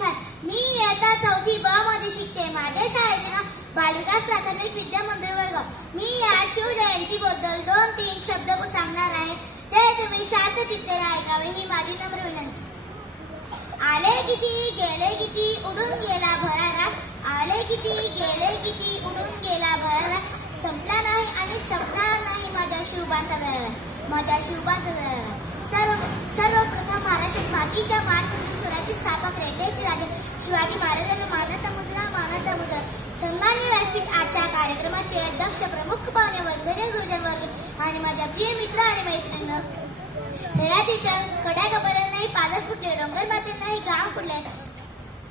खान. मी इयत्ता 4थी ब मध्ये शिकते. माझ्या शाळेचे नाव बालविकास प्राथमिक विद्या मंदिर वडगाव. मी या शिवजयंतीबद्दल 2-3 शब्द सांगणार आहे. ते तुम्ही शांतचित्तेने ऐकावे ही माझी नम्र विनंती. आले किती गेले किती उडून गेला भरारा. आले किती गेले किती उडून गेला भरारा. संपला नाही आणि संपणार नाही माझ्या शिवबांचा दरारा. माझ्या शिवबांचा दरारा. सर्वप्रथम महाराष्ट्रात मातीच्या मानमंदिर स्वराज्य स्थापक रयतेचे राजे शिवाजी महाराजांना मानाचा मुद्रा. सन्माननीय व्यासपीठ आजच्या कार्यक्रमाचे अध्यक्ष, प्रमुख पाहुणे, वंदनीय गुरुजन वर्ग आणि माझ्या प्रिय मित्र आणि मैत्रिणींनो, सह्याद्रीच्या कड्यापर्यंत पादर फुटले, डोंगर माते नाही गाव फुटले,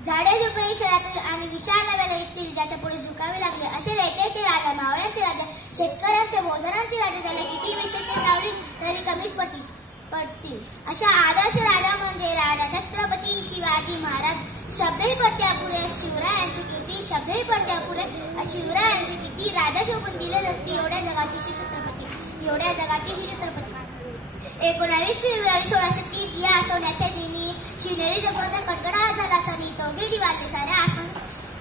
झाडे झुडपे शहरातील आणि विशाल नव्याला येतील ज्याच्या पुढे झुकावे लागले. असे रयतेचे राजा, मावळ्यांचे राजा, शेतकऱ्यांचे भोजनांचे राजा त्याला किती विशेषण लावली तरी कमीच पडतील. अशा आदर्श राजा म्हणजे राजा छत्रपती शिवाजी महाराज. शब्दही पडते अपुरे शिवरायांची कीर्ती. शब्दही पडते अपुरे शिवरायांची कीर्ती. राजा शोभून दिले जाते एवढ्या जगाची श्रीछत्रपती. 19 फेब्रुवारी 1630 या सोन्याच्या दिनी शिवनेरी जगण्याचा कडकडाट झाला. सनी चौघेडी वाजले. साऱ्या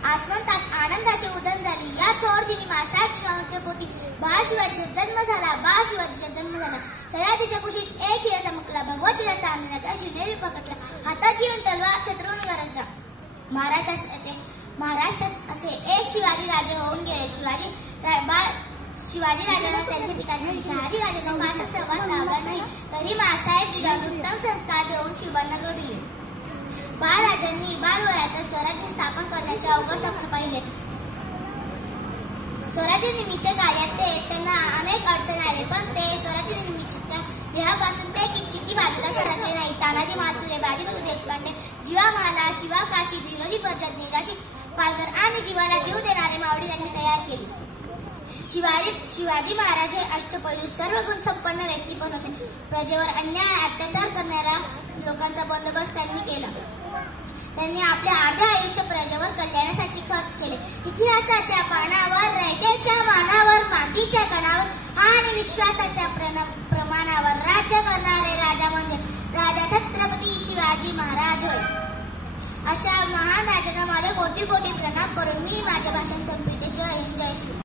आसमंतात आनंदाची उधन झाली. या थोर दिनी मासाच्या पोटी बाळ शिवाजीचा जन्म झाला. सह्याद्रीच्या कुशीत एक हिरा चमकला. भगवतीला चांदण्याचा शिवनेरी पकडला. हातात घेऊन तलवार शत्रूने गरजला. महाराष्ट्रात असे एक शिवाजी राजे होऊन गेले. शिवाजी राजांना त्यांच्या पित्याने शहाजी राजांना फारसा सहवास लाभला नाही तरी मासाहेब जिजाऊंनी उत्तम संस्कार देऊन शिवांना जोडले. बाळराजांनी बालवयात स्वराज्य स्थापन करण्याचे अवघड स्वप्न पाहिले. स्वराज्य निर्मितीच्या कार्यात त्यांना अनेक अडचणी आले, पण ते स्वराज्य निर्मितीच्या देहापासून ते किंचितही बाजूला सरकले नाही. तानाजी मालुसरे, बाजीप्रभू देशपांडे, जीवा महाला, शिवा काशी, विनोदी परिषद, नेताजी पालकर आणि जीवाला जीव देणारे मावळे त्यांनी तयार केले. शिवाजी महाराज हे अष्टपैलू सर्व गुण संपन्न व्यक्ती पण होते. प्रजेवर अन्याय अत्याचार करणाऱ्या लोकांचा बंदोबस्त त्यांनी केला. त्यांनी आपले अर्धे आयुष्य प्रजेवर कल्याणासाठी खर्च केले. इतिहासाच्या पानावर, रयतेच्या मानावर, मातीच्या कणावर आणि विश्वासाच्या प्रमाणावर राज्य करणारे राजा म्हणजे राजा छत्रपती शिवाजी महाराज होय. अशा महान राजांना माझे कोटी कोटी प्रणाम करून मी माझे भाषण संपविते. जय हिंद, जय श्री.